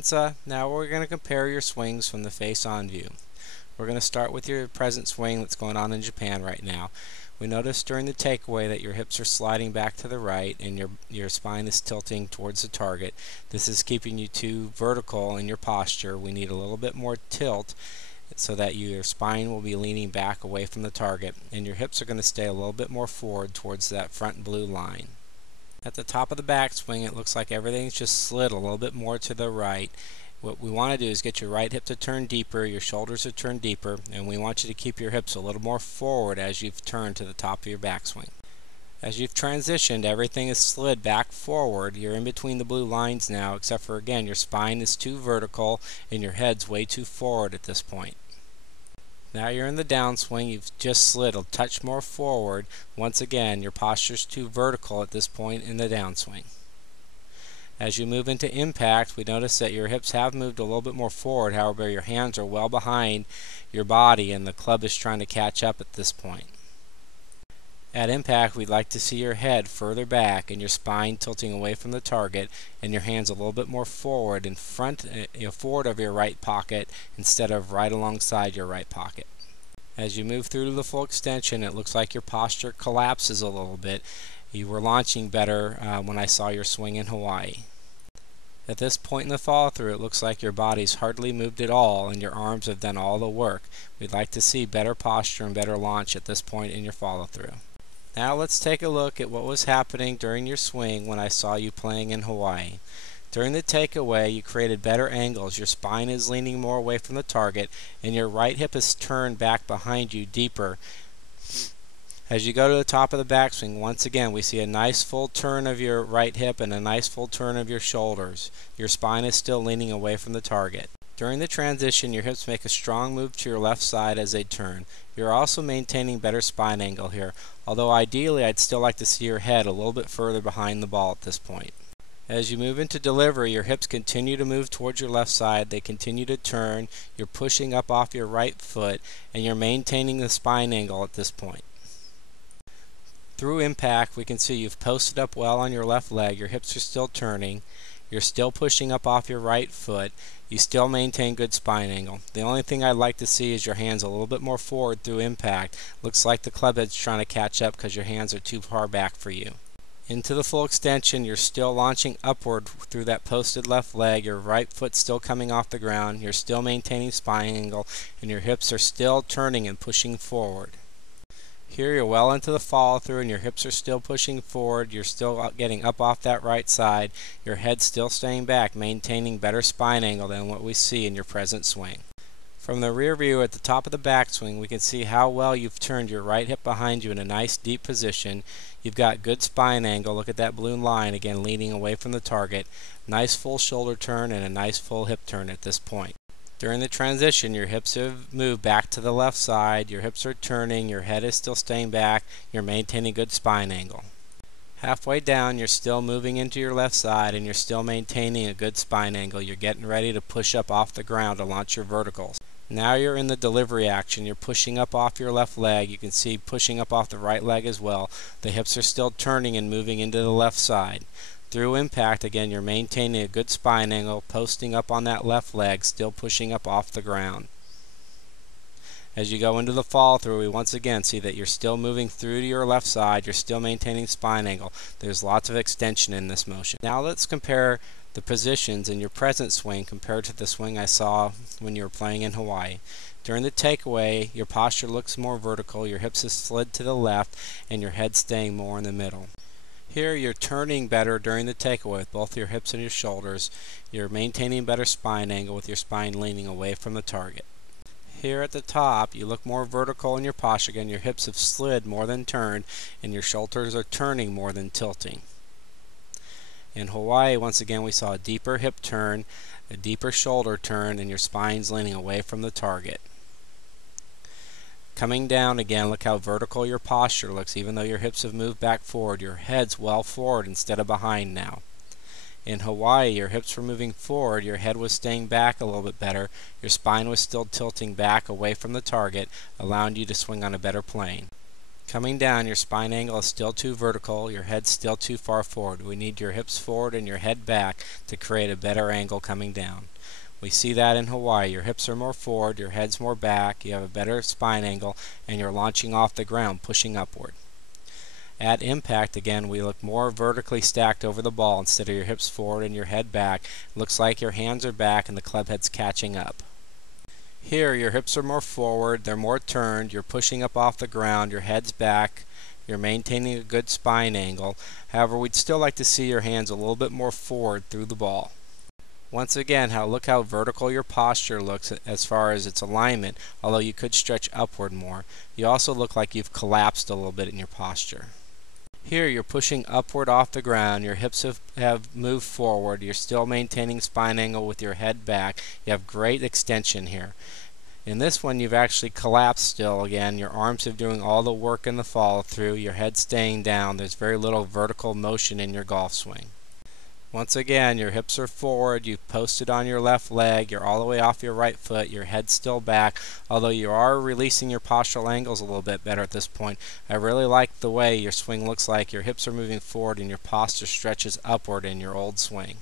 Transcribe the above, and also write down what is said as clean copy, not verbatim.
Ansa. Now we're going to compare your swings from the face-on view. We're going to start with your present swing that's going on in Japan right now. We notice during the takeaway that your hips are sliding back to the right and your spine is tilting towards the target. This is keeping you too vertical in your posture. We need a little bit more tilt so that your spine will be leaning back away from the target and your hips are going to stay a little bit more forward towards that front blue line. At the top of the backswing, it looks like everything's just slid a little bit more to the right. What we want to do is get your right hip to turn deeper, your shoulders to turn deeper, and we want you to keep your hips a little more forward as you've turned to the top of your backswing. As you've transitioned, everything is slid back forward. You're in between the blue lines now, except for, again, your spine is too vertical and your head's way too forward at this point. Now you're in the downswing, you've just slid a touch more forward. Once again, your posture's too vertical at this point in the downswing. As you move into impact, we notice that your hips have moved a little bit more forward, however your hands are well behind your body and the club is trying to catch up at this point. At impact, we'd like to see your head further back and your spine tilting away from the target and your hands a little bit more forward in front, forward of your right pocket instead of right alongside your right pocket. As you move through to the full extension, it looks like your posture collapses a little bit. You were launching better when I saw your swing in Hawaii. At this point in the follow-through, it looks like your body's hardly moved at all and your arms have done all the work. We'd like to see better posture and better launch at this point in your follow-through. Now let's take a look at what was happening during your swing when I saw you playing in Hawaii. During the takeaway, you created better angles. Your spine is leaning more away from the target and your right hip is turned back behind you deeper. As you go to the top of the backswing, once again we see a nice full turn of your right hip and a nice full turn of your shoulders. Your spine is still leaning away from the target. During the transition, your hips make a strong move to your left side as they turn. You're also maintaining better spine angle here, although ideally I'd still like to see your head a little bit further behind the ball at this point. As you move into delivery, your hips continue to move towards your left side, they continue to turn, you're pushing up off your right foot, and you're maintaining the spine angle at this point. Through impact, we can see you've posted up well on your left leg, your hips are still turning, you're still pushing up off your right foot, you still maintain good spine angle. The only thing I'd like to see is your hands a little bit more forward through impact. Looks like the club head's trying to catch up because your hands are too far back for you. Into the full extension, you're still launching upward through that posted left leg, your right foot still coming off the ground, you're still maintaining spine angle, and your hips are still turning and pushing forward. Here you're well into the follow through and your hips are still pushing forward, you're still getting up off that right side, your head's still staying back, maintaining better spine angle than what we see in your present swing. From the rear view at the top of the backswing, we can see how well you've turned your right hip behind you in a nice deep position. You've got good spine angle, look at that blue line again leaning away from the target, nice full shoulder turn and a nice full hip turn at this point. During the transition, your hips have moved back to the left side, your hips are turning, your head is still staying back, you're maintaining good spine angle. Halfway down, you're still moving into your left side and you're still maintaining a good spine angle. You're getting ready to push up off the ground to launch your verticals. Now you're in the delivery action. You're pushing up off your left leg. You can see pushing up off the right leg as well. The hips are still turning and moving into the left side. Through impact, again, you're maintaining a good spine angle, posting up on that left leg, still pushing up off the ground. As you go into the follow through, we once again see that you're still moving through to your left side, you're still maintaining spine angle. There's lots of extension in this motion. Now let's compare the positions in your present swing compared to the swing I saw when you were playing in Hawaii. During the takeaway, your posture looks more vertical, your hips have slid to the left, and your head staying more in the middle. Here you're turning better during the takeaway with both your hips and your shoulders. You're maintaining better spine angle with your spine leaning away from the target. Here at the top, you look more vertical in your posture. Again, your hips have slid more than turned, and your shoulders are turning more than tilting. In Hawaii, once again, we saw a deeper hip turn, a deeper shoulder turn, and your spine's leaning away from the target. Coming down again, look how vertical your posture looks. Even though your hips have moved back forward, your head's well forward instead of behind now. In Hawaii, your hips were moving forward, your head was staying back a little bit better, your spine was still tilting back away from the target, allowing you to swing on a better plane. Coming down, your spine angle is still too vertical, your head's still too far forward. We need your hips forward and your head back to create a better angle coming down. We see that in Hawaii. Your hips are more forward, your head's more back, you have a better spine angle, and you're launching off the ground, pushing upward. At impact, again, we look more vertically stacked over the ball instead of your hips forward and your head back. It looks like your hands are back and the club head's catching up. Here, your hips are more forward, they're more turned, you're pushing up off the ground, your head's back, you're maintaining a good spine angle. However, we'd still like to see your hands a little bit more forward through the ball. Once again, look how vertical your posture looks as far as its alignment, although you could stretch upward more. You also look like you've collapsed a little bit in your posture. Here you're pushing upward off the ground, your hips have moved forward, you're still maintaining spine angle with your head back, you have great extension here. In this one you've actually collapsed still again, your arms are doing all the work in the follow through, your head staying down, there's very little vertical motion in your golf swing. Once again, your hips are forward, you've posted on your left leg, you're all the way off your right foot, your head's still back, although you are releasing your postural angles a little bit better at this point. I really like the way your swing looks like, your hips are moving forward and your posture stretches upward in your old swing.